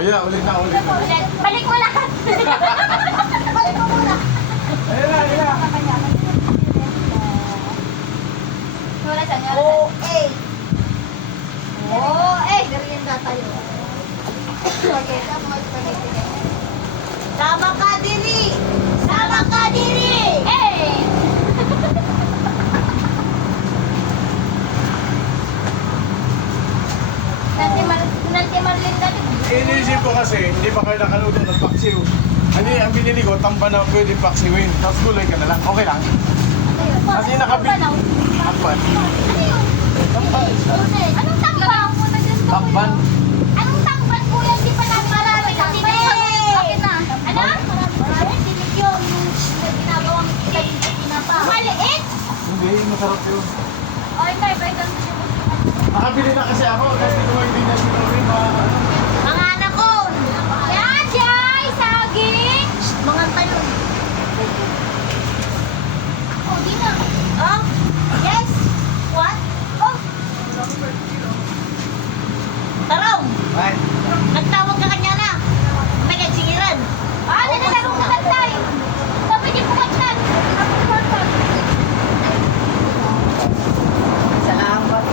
yeah, ulit na. Balik mo lahat. Balik mo muna. Ayun na. Wala saan, wala saan. Merienda tayo. Okay, sama ka diri! Sama ka diri! Nanti Marlene na dito. Inisip ko kasi, hindi pa kayo nakaluto ng paksiw. Ano ang binili ko, tamba na pwede paksiwin. Tapos gulay ka na lang. Okay lang. Kasi nakabili. Takban. Ano yun? Anong takban? Takban. Anong takban po yan? Di pa namin marami. Bakit na? Ano? Marami. Dinig yun. Yung ginagawang pinapa. Maliit? Hindi, masarap yun. O, ikaw, iba Nakabili na kasi ako kasi ko hindi na sinuri mga anak ko. Yan, Jai! Saging! Mga tayo. Oh, di na. Oh, yes. What? Oh. Tarong! Nagtawag ka kanya na. May kagsingiran. Nananarong na tayo. Dapat yung pumatnan. Salamat.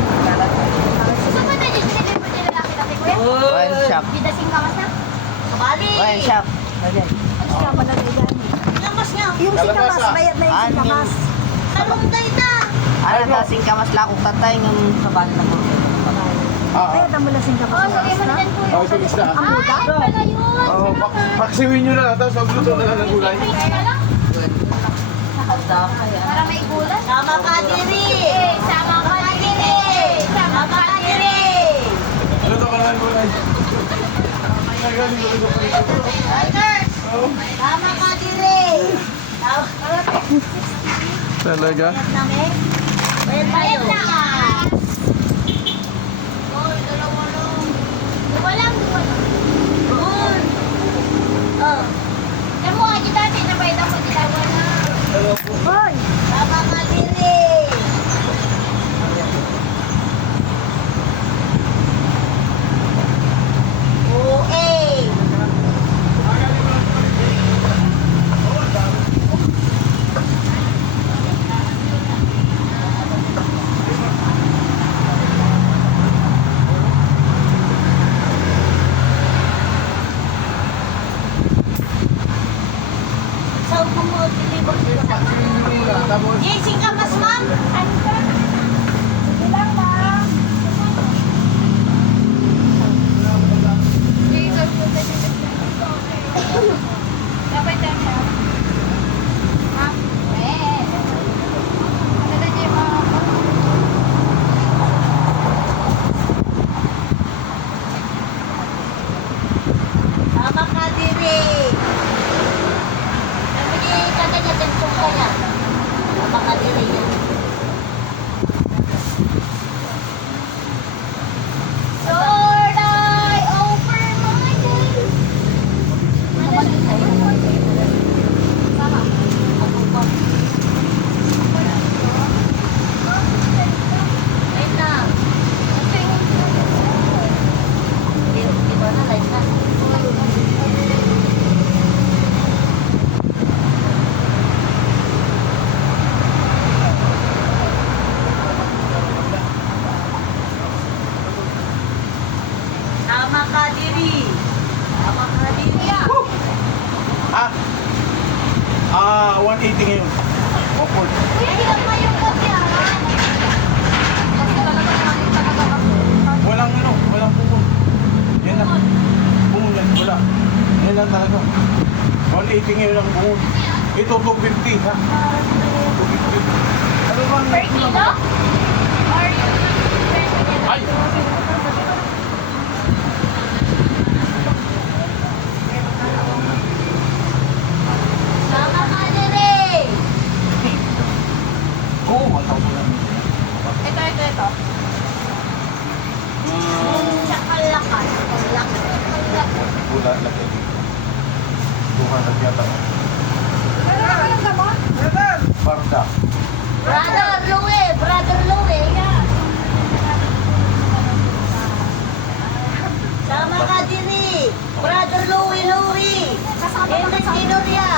Gusto mo na dyan, sinilibre nila laki-laki ko yan? One shop. Bidasing kamas na? Kabali! One shop. Ayan. Kamas nga! Yung singkamas, bayad na yung Anim. singkamas. Talong tayo na! Ano na singkamas lang kung tatay ng kabali na mo. Bayad na mo na singkamas. Oh, sige mo na dyan po. Oh, ito isda. Ah, yan pala yun! Oh, paksiwin nyo na, tapos magluto na lang ng gulay. Kaya lang, para may gulay. Sama ka diri! Sama ka diri! Sama ka diri! Ano to ka na ng gulay? Nagaling ko ito. Tigers! Oh, Sama ka diri! talaga? Bayad na! Duwalang. Oh. Kamu aja tadi na bayad ako ditawa na. Hoy! Sama ka diri! Sa upong mo, deliver sila. Paksiwin nyo muna, tapos Jessing ka mas, ma'am? Sige lang ba? Dapat tayo na. Ma'am? Ano na dyan, ma'am? Tama ka diri. Nabigay ka na niya din kung kaya. Tama ka diri yan. Lord, I offer my days. Tama. Wait na. Iba na, light na. Tama ka diri. Tama ka diri. Ah! 180 ngayon. Opord. Kuya, di lang kayo kasi Kasi talaga namin talaga ako. Walang bungon. Yan lang. Bungon yan, wala. Yan lang talaga. 180 ngayon ang bungon. Ito, 250 ha. 250. Ano bang? Per kilo? Or Ay! Tama ka diri. Oo, 1,000 lang. Ito. Tsaka lakas. Wala laki. 200 yata. Ano na kayo gamot? Barda. Brother Louie. Tama ka diri. Henry Tinoria.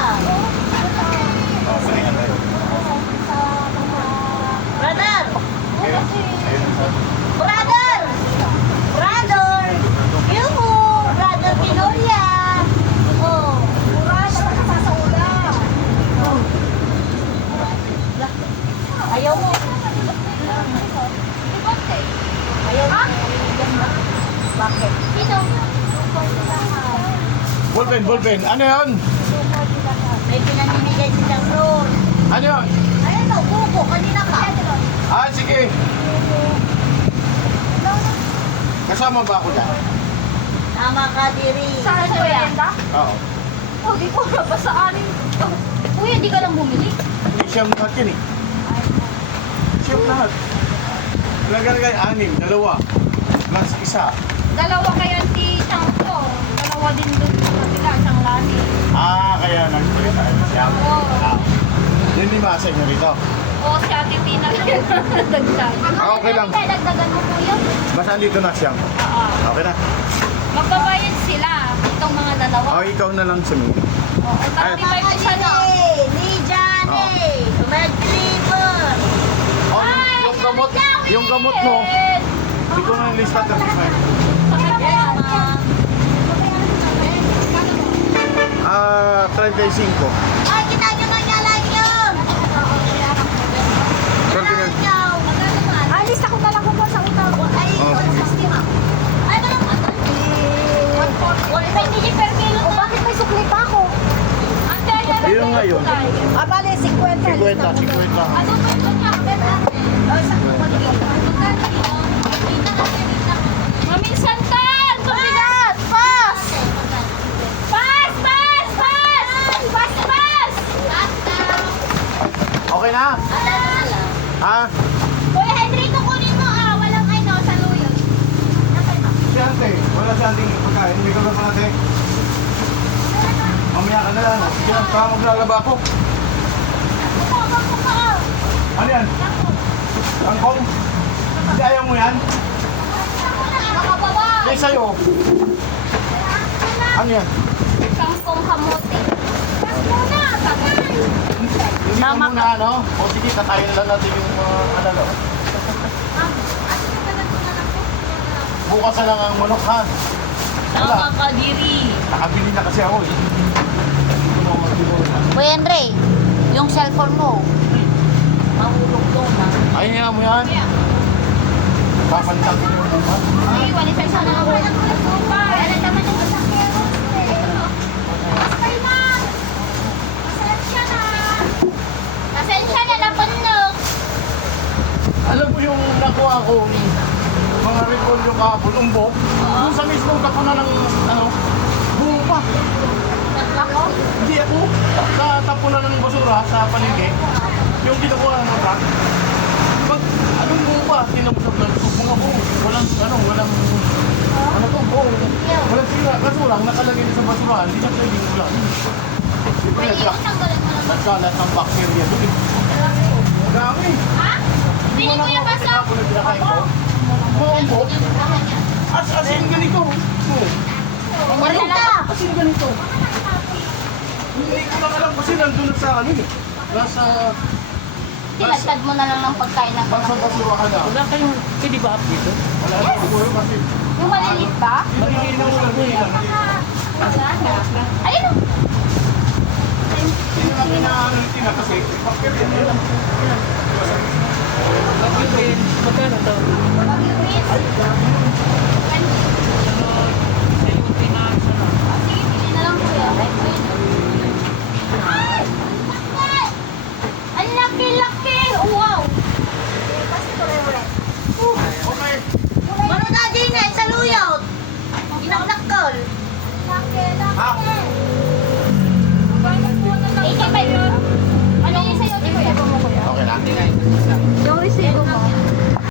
Oh, salingan tayo. Brother! Ayun. Ayun. Brother! Brother! Yuhu! Brother Tinoria! Oh. Ayaw mo. Ayaw mo. Bakit? Sino? Ballpen, ballpen. Ano yun? May pinanimigay si Jang Ron. Ano yun? Ayun na, buko. Kanina ka. Ah, sige. Kasama ba ako dyan? Tama ka, Diri. Saan sa merienda? Oo. Oh, di ko na basaanin. Kuya, di ka lang bumili. Siyam lahat yan eh. Siyam lahat. Nagalagay 6, 2. Plus 1. Dalawa kaya si Chanto. Dalawa din doon sa kabila, siyang lani. Ah, kaya nag-split tayo ng siyam. Ah. Yung 5 sa inyo rito. O si Ate Tina lang yung dagdag. Ah, okay lang. Kaya dagdagan mo, kuya. Basta andito na siyam. Oo. Okay na. Magbabayad sila. Itong mga dalawa. Oh, ikaw na lang sumi. Oo. Ay. 35 ko siya na. Ni Johnny. Mag-deliver. Oh, yung gamot mo, dito na yung lista 35. Ah, 35. Ay, kita nyo nga niya lang yun. Continue. Ah, lista ko na lang po sa utang. Ay, Oh. 160 ma. Ay, walang ano? 120 per kilo O na. bakit may sukli pa ako? Yun nga yun. Ah, bale, 50. 50, 50. Ano to niya? Ay, sakto ko dito. Maminsan tan! Tumigat! Pas! Pas! Pas! Pas! Pas! Pas! Okay na? Ha? Kuya Henry, kukunin mo walang ano, saluyot. Si Ante, wala si Ante yung pagkain. Hindi ko na pa natin. Mamaya ka na lang. Sige lang, baka maglalaba ako. Ano yan? Kangkong? Hindi ayaw mo yan? Hindi sa'yo. Ano yan? Kangkong kamote. Hindi ka muna ano? O sige, katayin na lang natin yung ano. Bukas na lang ang manok ha. Tama ka, Diri. Nakabili na kasi ako eh. Hindi ko mag-ibon. Kuya Henry, yung cellphone mo. Mahulog to, ma. Ayaw mo yan. Papalitan ko yung bukas. Ay, walisan sa mga walang lupa. Ano naman yung masakero? Pasensya na napunok. Alam mo yung nakuha ko mga repolyo kahapon, umbok. Doon sa mismong tapunan ng ano, buo pa. Ako? Hindi ako. Sa tapunan ng basura sa paligid. Yung kinukuha ng mga truck. Pag anong buo pa, tinapos ng mga buo. Walang ano to, buo. Walang sira. Kaso lang, nakalagay na sa basura. Hindi na pwedeng ulan. Di ba Pwede nagka- yung tanggalan mo lang. nagkalat ng bacteria doon eh. Ang dami. Ha? Pili ko yung basa. Ako na pinakain ko. Mga umbok. As in ganito. Marita. As in ganito. Hindi ko lang alam kasi nandun sa ano eh. Nasa Tinagtad mo na lang ng pagkain ng nasa basurahan na. Wala kayong pwede ba up dito? Wala na siguro kasi Yung maliliit ba? hindi na ulan ko ilan. Ayun o. Hindi na pinaano yung tina kasi bacteria nila. Pag-ibin, magkano to? Sige, pili na lang kuya. Ang laki-laki! Oh, wow! Okay. Ano na din eh, sa luyot? Ginaknakol. Ha?